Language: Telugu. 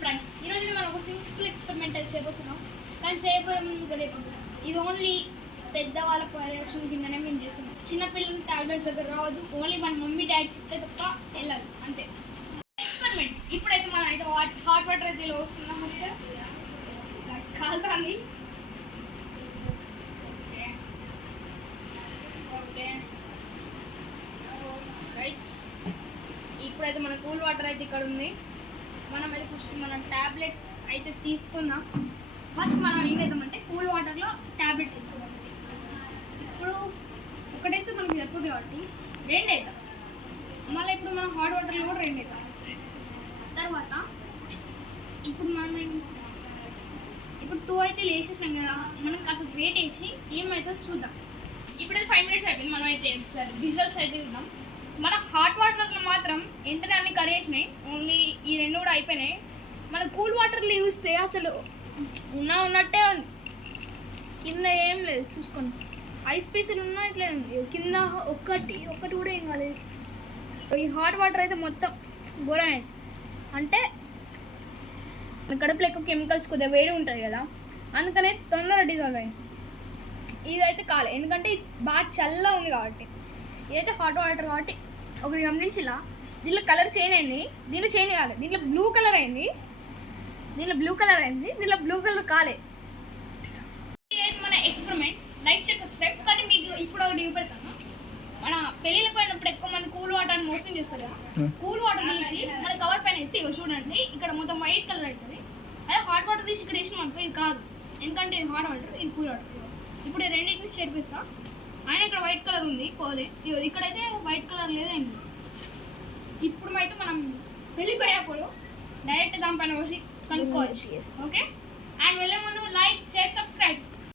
ఫ్రెండ్స్ ఈరోజు మనం ఒక సింపుల్ ఎక్స్పెరిమెంట్ అయితే చేయబోతున్నాం. కానీ చేయబోయే ముందు ఇక్కడ ఇది ఓన్లీ పెద్దవాళ్ళ పర్యవేక్షణ కిందనే మేము చేస్తున్నాం. చిన్నపిల్లలు టాబ్లెట్స్ దగ్గర రావద్దు. ఓన్లీ మన మమ్మీ డాడీ చెప్తే తప్ప వెళ్ళాలి అంతే. ఎక్స్పెరిమెంట్ ఇప్పుడైతే మనం అయితే హాట్ వాటర్ అయితే ఇలా వస్తున్నాం. ఫస్ట్ కాలుతాంది. Okay right. ఇప్పుడైతే మన కూల్ వాటర్ అయితే ఇక్కడ ఉంది. మనం అయితే ఫస్ట్ మనం ట్యాబ్లెట్స్ అయితే తీసుకున్నాం. ఫస్ట్ మనం ఏం చేద్దామంటే కూల్ వాటర్లో ట్యాబ్లెట్ వేసుకోవాలి. ఇప్పుడు ఒకటేసి మనకి సరిపోతుంది కాబట్టి రెండు అవుతాం. మళ్ళీ ఇప్పుడు మనం హాట్ వాటర్లో కూడా రెండు అవుతాం. తర్వాత ఇప్పుడు మనం ఇప్పుడు 2 అయితే వేసేసినాం కదా, మనం కాస్త వెయిట్ వేసి ఏమైతే చూద్దాం. ఇప్పుడైతే 5 minutes అయిపోయింది. మనం అయితే ఒకసారి రిజల్ట్స్ అయితే చూద్దాం. మన హాట్ వాటర్లో మాత్రం వెంటనే అన్ని కరిగేసినాయి. ఓన్లీ ఈ రెండు కూడా అయిపోయినాయి. మన కూల్ వాటర్లో చూస్తే అసలు ఉన్నట్టే కింద ఏం లేదు. చూసుకోండి, ఐస్ పీసులు ఉన్నా ఇట్లా కింద ఒక్కటి కూడా ఏం కాలేదు. ఈ హాట్ వాటర్ అయితే మొత్తం ఘోరమే. అంటే కడుపులో ఎక్కువ కెమికల్స్ కొద్దిగా వేడి ఉంటుంది కదా, అందుకనే తొందరగా డిజాల్వ్ అయింది. ఇదైతే కాలే, ఎందుకంటే ఇది బాగా చల్లగా ఉంది కాబట్టి. ఇదైతే హాట్ వాటర్ కాబట్టి ఒకటి గమనించిలా, దీంట్లో కలర్ చేంజ్ అయింది, దీంట్లో చేంజ్ కాలేదు. దీంట్లో బ్లూ కలర్ అయింది, దీంట్లో బ్లూ కలర్ కాలే. మన ఎక్స్పెరిమెంట్. Like share subscribe. కానీ మీకు ఇప్పుడు ఒకటి చూపెడతాను. మన పెళ్ళిళ్ళకి పోయినప్పుడు ఎక్కువ మంది కూల్ వాటర్ని మోసం చేస్తారు కదా, కూల్ వాటర్ తీసి మన కవర్ పైన వేసి చూడండి, ఇక్కడ మొత్తం వైట్ కలర్ అవుతుంది. అదే హాట్ వాటర్ తీసి ఇక్కడ వేసిన అనుకో ఇది కాదు, ఎందుకంటే ఇది హాట్ వాటర్, ఇది కూల్ వాటర్. ఇప్పుడు రెండింటిని చేర్పిస్తా. ఆయన ఇక్కడ వైట్ కలర్ ఉంది పోలే, ఇక్కడైతే వైట్ కలర్ లేదండి. ఇప్పుడు అయితే మనం వెళ్ళిపోయినప్పుడు డైరెక్ట్ దానిపైన పోసి కనుక్కోవచ్చు. ఓకే, అండ్ వెళ్ళే ముందు